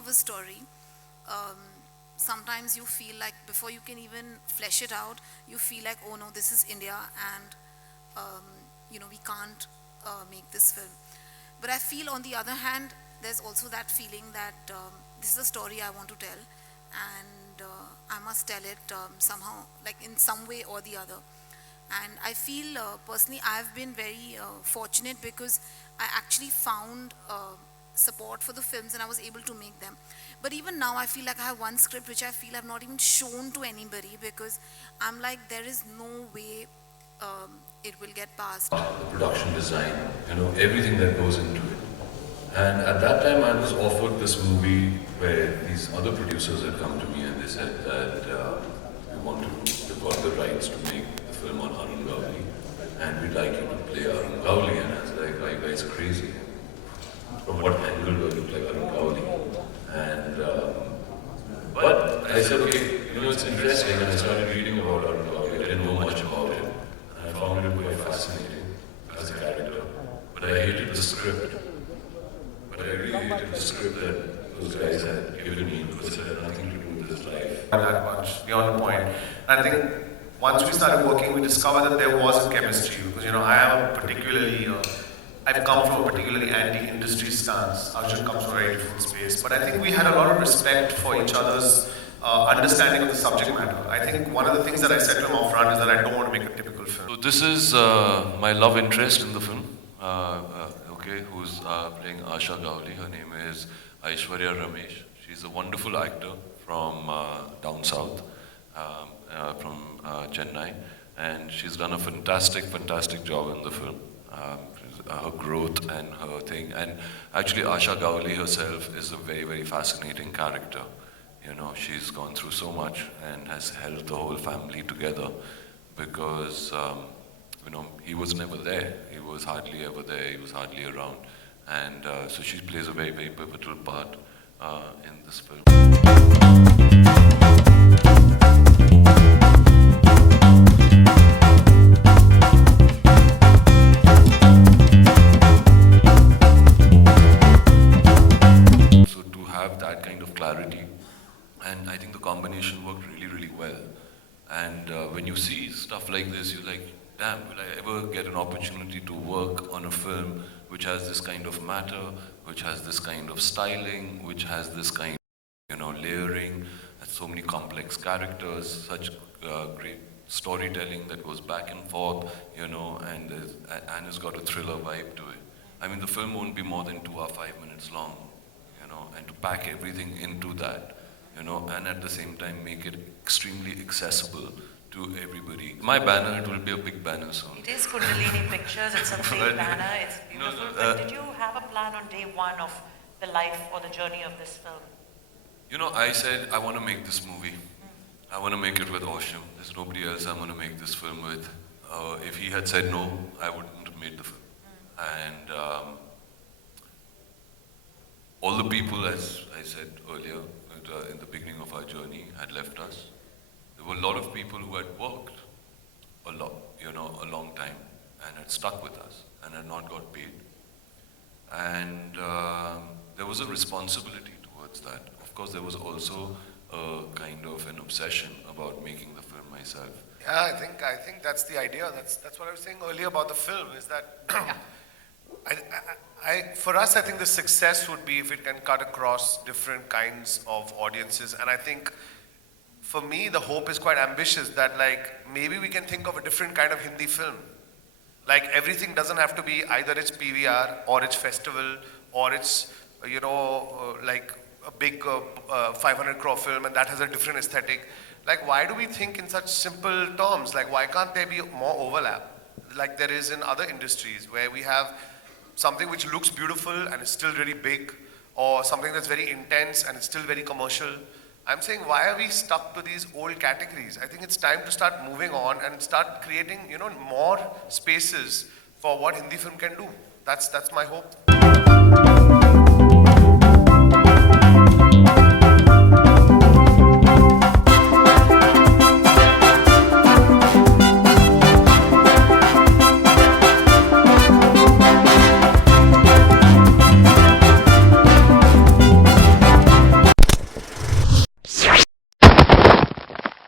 of a story, um, sometimes you feel like before you can even flesh it out, you feel like, oh no, this is India, and um, we can't make this film. But I feel on the other hand, there's also that feeling that this is a story I want to tell, and I must tell it somehow, like in some way or the other. And I feel personally I've been very fortunate because I actually found support for the films and I was able to make them. But even now I feel like I have one script which I feel I've not even shown to anybody because I'm like, there is no way it will get past. The production design, everything that goes into it. And at that time I was offered this movie where these other producers had come to me and they said that we've got the rights to make the film on Arjun Rawli and we'd like you to play Arjun Rawli. And I was like, are you guys crazy? From what angle do I look like Arjun Rawli? And but I said, okay, it's interesting, and I started reading about Arjun Rawli. I didn't know much about it, and I found it quite fascinating as a character. But I hated the script. But I really hated the script that those guys had given me because it had nothing to do with his life. That much beyond the point. And I think once we started working, we discovered that there was a chemistry because I've come from a particularly anti-industry stance. Arjun comes from a very different space. But I think we had a lot of respect for each other's understanding of the subject matter. I think one of the things that I said to him off front is that I don't want to make a typical film. So this is my love interest in the film, who's playing Asha Gawli. Her name is Aishwarya Ramesh. She's a wonderful actor from down south, from Chennai. And she's done a fantastic job in the film. Her growth and her thing, and actually Asha Gawli herself is a very fascinating character. She's gone through so much and has held the whole family together because he was never there. He was hardly ever there. He was hardly around, and so she plays a very pivotal part in this film. That kind of clarity, and I think the combination worked really well. And when you see stuff like this, you're like, damn, will I ever get an opportunity to work on a film which has this kind of matter, which has this kind of styling, which has this kind of layering, and so many complex characters, such great storytelling that goes back and forth, and it's got a thriller vibe to it. I mean, the film won't be more than 2 or 5 minutes long. And to pack everything into that, and at the same time make it extremely accessible to everybody. My banner, it will be a big banner soon. It is Kundalini Pictures, it's a big banner, it's beautiful. But did you have a plan on day one of the life or the journey of this film? I said, I want to make this movie. I want to make it with Osham. There's nobody else I want to make this film with. If he had said no, I wouldn't have made the film. And all the people, as I said earlier, in the beginning of our journey, had left us. There were a lot of people who had worked a long time, and had stuck with us, and had not got paid. And there was a responsibility towards that. Of course, there was also a kind of an obsession about making the film myself. Yeah, I think that's the idea. That's what I was saying earlier about the film, is that for us, I think the success would be if it can cut across different kinds of audiences. And I think, for me, the hope is quite ambitious that maybe we can think of a different kind of Hindi film. Everything doesn't have to be either it's PVR or it's festival or it's, a big 500 crore film and that has a different aesthetic. Why do we think in such simple terms? Why can't there be more overlap like there is in other industries where we have something which looks beautiful and is still really big, or something that's very intense and it's still very commercial? I'm saying, why are we stuck to these old categories? I think it's time to start moving on and start creating, more spaces for what Hindi film can do. That's my hope.